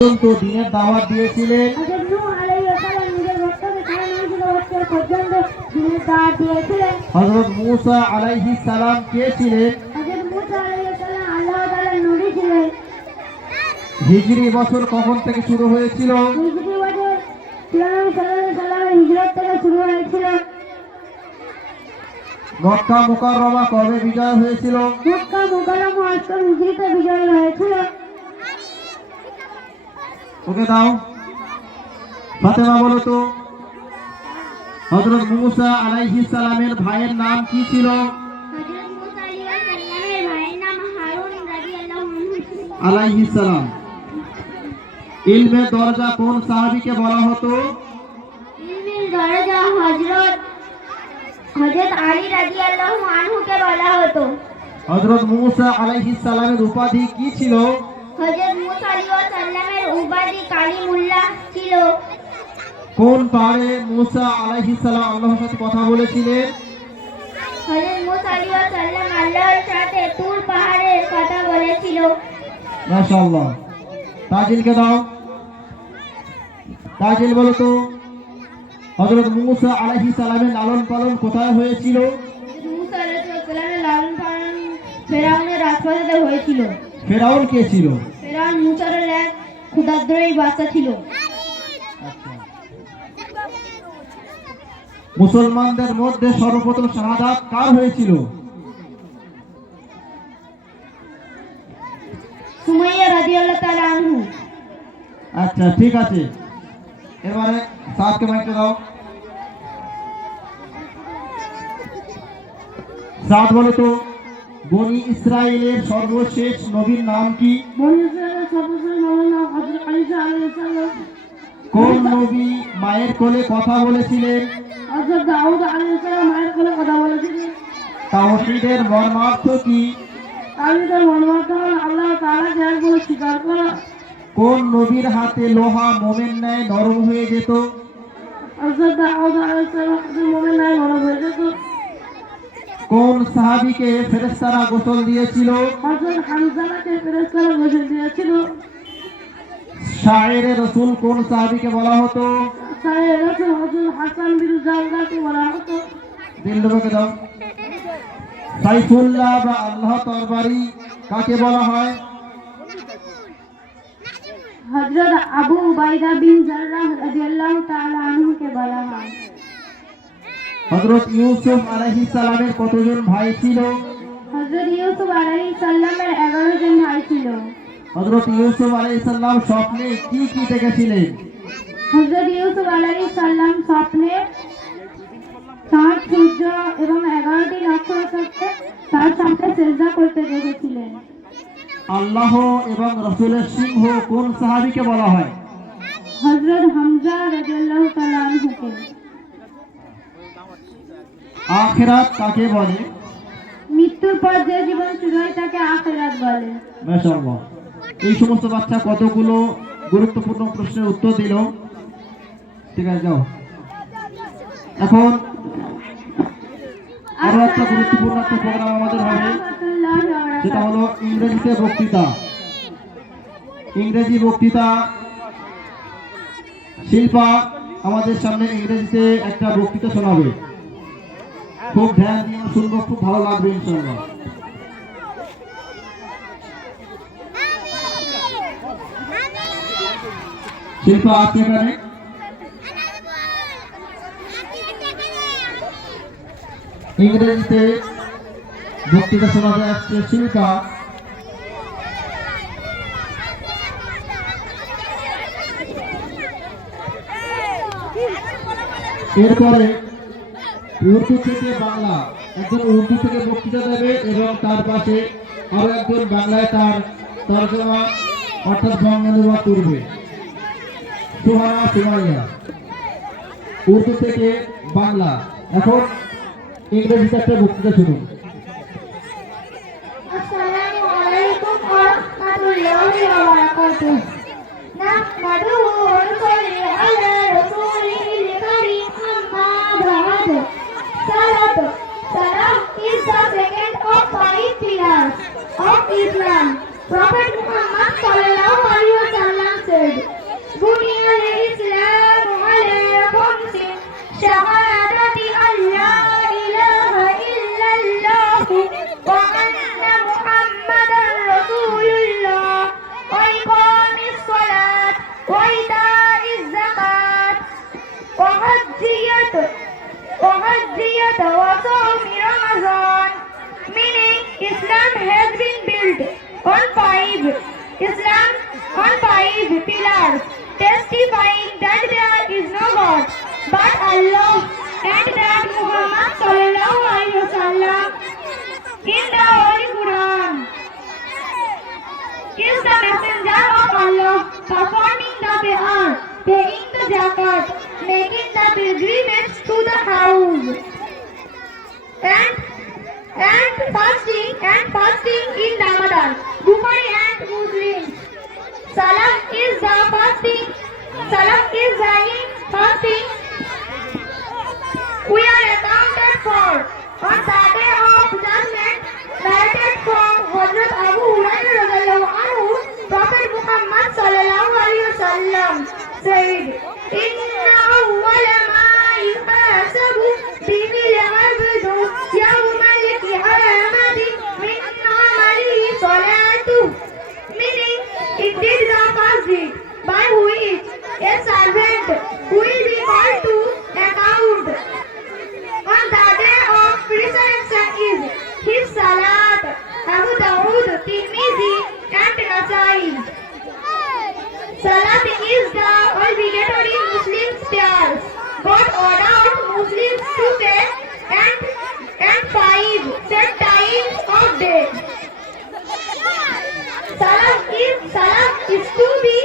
পর্যন্ত দিনের দাওয়াত দিয়েছিলেন? হযরত মূসা আলাইহিস সালাম কে ছিলেন? হিজরি বছর কখন থেকে শুরু হয়েছিল? মক্কা মুকাররমা কবে বিজয় হয়েছিল? মক্কা মুকাররমা 8 হিজরিতে বিজয় হয়েছিল। ওকে দাও। ফাতেমা বলো তো, হযরত মূসা আলাইহিস সালামের ভাইয়ের নাম কি ছিল? হযরত মূসা আলাইহিস সালামের ভাইয়ের নাম হারুন রাদিয়াল্লাহু আনহু। আলাইহিস সালাম। ইলমের দরজা কোন সাহাবীকে বলা হতো? ইলমের দরজা হযরত আলী রাদিয়াল্লাহু আনহুকে বলা হতো। হযরত মূসা আলাইহিস সালামের উপাধি কি ছিল? হযরত মূসা আলাইহিস সালামের উপাধি কালিমুল্লাহ ছিল। কোন পাহাড়ে মূসা আলাইহিস সালাম আল্লাহর সাথে কথা বলেছিলেন? হযরত মূসা আলাইহিস সালাম আল্লাহর সাথে তুর পাহাড়ে কথা বলেছিল। মাশাআল্লাহ। তাজিলকে দাও। তাজিল বলো তো, হযরত মূসা আলাইহিস সালামের লালন পালন কোথায় হয়েছিল? মূসা আলাইহিস সালামের লালন পালন ফেরাউনের রাজপ্রাসাদে হয়েছিল। ফেরাউন কে ছিল? ফেরাউন মূসার এক ক্ষুদ্রই বাচ্চা ছিল। আচ্ছা। মুসলমানদের মধ্যে সর্বপ্রথম শাহাদাত কার হয়েছিল? সুমাইয়া রাদিয়াল্লাহু তাআলা আনহু। আচ্ছা ঠিক আছে, এবারে সাদকে মাইকটা দাও। সাদ বলো তো, বনি ইসরাইলের সর্বশেষ নবীর নাম কি? বনি ইসরাইলের সর্বশেষ নবীর নাম হযরত ঈসা আলাইহিস সালাম। কোন নবী মায়ের কোলে কথা বলেছিলেন? হযরত দাউদ আলাইহিস সালাম মায়ের কোলে কথা বলেছিলেন। তাওহীদের মর্মার্থ কি? তাওহীদের মর্মার্থ হলো আল্লাহ তাআলাকে এক বলে স্বীকার করা। কোন নবীর হাতে লোহা মোমের ন্যায় নরম হয়ে যেত? হযরত দাউদ আলাইহিস সালাম মোমের ন্যায় নরম হয়ে যেত। কোন সাহাবীকে ফেরেশতারা গোসল দিয়েছিল? হযরত হামজাকে ফেরেশতারা গোসল দিয়েছিল। শায়েরে রাসূল কোন সাহাবীকে বলা হতো? শায়েরে রাসূল হযরত হাসান বিন জালদাকে বলা হতো। দিলরুবাকে দাও। সাইফুল্লাহ বা আল্লাহ তরবারি কাকে বলা হয়? হযরত আবু উবাইদা বিন জাররাহ রাদিয়াল্লাহু তাআলা আনহুকে বলা হয়। হযরত ইউসুফ আলাইহিস সালামের কতজন ভাই ছিল? হযরত ইউসুফ আলাইহিস সালামের 11 জন ভাই ছিল। হযরত ইউসুফ আলাইহিস সালাম স্বপ্নে কি কি দেখেছিলেন? হযরত ইউসুফ আলাইহিস সালাম স্বপ্নে চাঁদ, সূর্য এবং 11টি নক্ষত্রকে তার সামনে সিজদা করতে দেখেছিলেন। আল্লাহ এবং রাসূলের সিংহ কোন সাহাবীকে বলা হয়? হযরত হামজা রাদিয়াল্লাহু তাআলা আনহুকে। আখিরাত কাকে বলে? মৃত্যুর পর যে জীবন শুরু হয় তাকে আখিরাত বলে। মাশাআল্লাহ। এই সমস্ত বাচ্চা কতগুলো গুরুত্বপূর্ণ প্রশ্নের উত্তর দিল। ঠিক আছে, যাও। এখন আরো একটা গুরুত্বপূর্ণ একটা প্রোগ্রাম আমাদের হবে, সেটা হলো ইংরেজিতে বক্তৃতা। ইংরেজি বক্তৃতা শিল্পা আমাদের সামনে ইংরেজিতে একটা বক্তৃতা শোনাবে। খুব ধ্যান দিয়ে শুনবো, খুব ভালো লাগবে ইনশাআল্লাহ। শিল্পা আছে এখানে? ইংরেজিতে বক্তৃতা শোনাতে আসছে শিল্পা। এরপরে উর্দু থেকে বাংলা একজন উর্দু থেকে বক্তৃতা দেবে এবং তার পাশে আরো একজন বাংলায় তার তর্জমা অর্থাৎ বঙ্গানুবাদ করবে। সুহানা সুমাইয়া উর্দু থেকে বাংলা। এখন ইংরেজিতে একটা বক্তৃতা শুনুন। আসসালামু আলাইকুম ওয়া রাহমাতুল্লাহি ওয়া বারাকাতুহু। নাহমাদুহু ওয়া নুসাল্লি আলা রাসূলিল কারীম, আম্মা বা'দ। Salam is the second of 5 pillars of Islam. Prophet Muhammad sallallahu alaihi wasallam said, وإيتاء الزكاة وحجية وصوم Ramadan. Meaning, Islam has been built on five pillars, testifying that there is no God but Allah and that Muhammad sallallahu alaihi wasallam in the Holy Quran is the messenger of Allah, performing the Qur'an, paying the zakat, making the pilgrimage to the house, and fasting in Ramadan. Bukhari and Muslim. Salam is the fasting. Salam is the fasting. We are accounted for on the day of judgment. Narrated from Hazrat Abu Hurairah radhiyallahu anhu, Prophet Muhammad sallallahu alaihi wasallam said, "Inna awwala ma yuhasabu bihi al-'abdu yawma al-qiyamati min 'amalihi salatuhu." Meaning, indeed the first deed by which a servant will be called to account on the day of resurrection is his salat. Abu Dawud, Tirmidhi and Nasai. Salat is the obligatory Muslim prayers. God ordered Muslims to pray and 5 set times of day. Salat is to be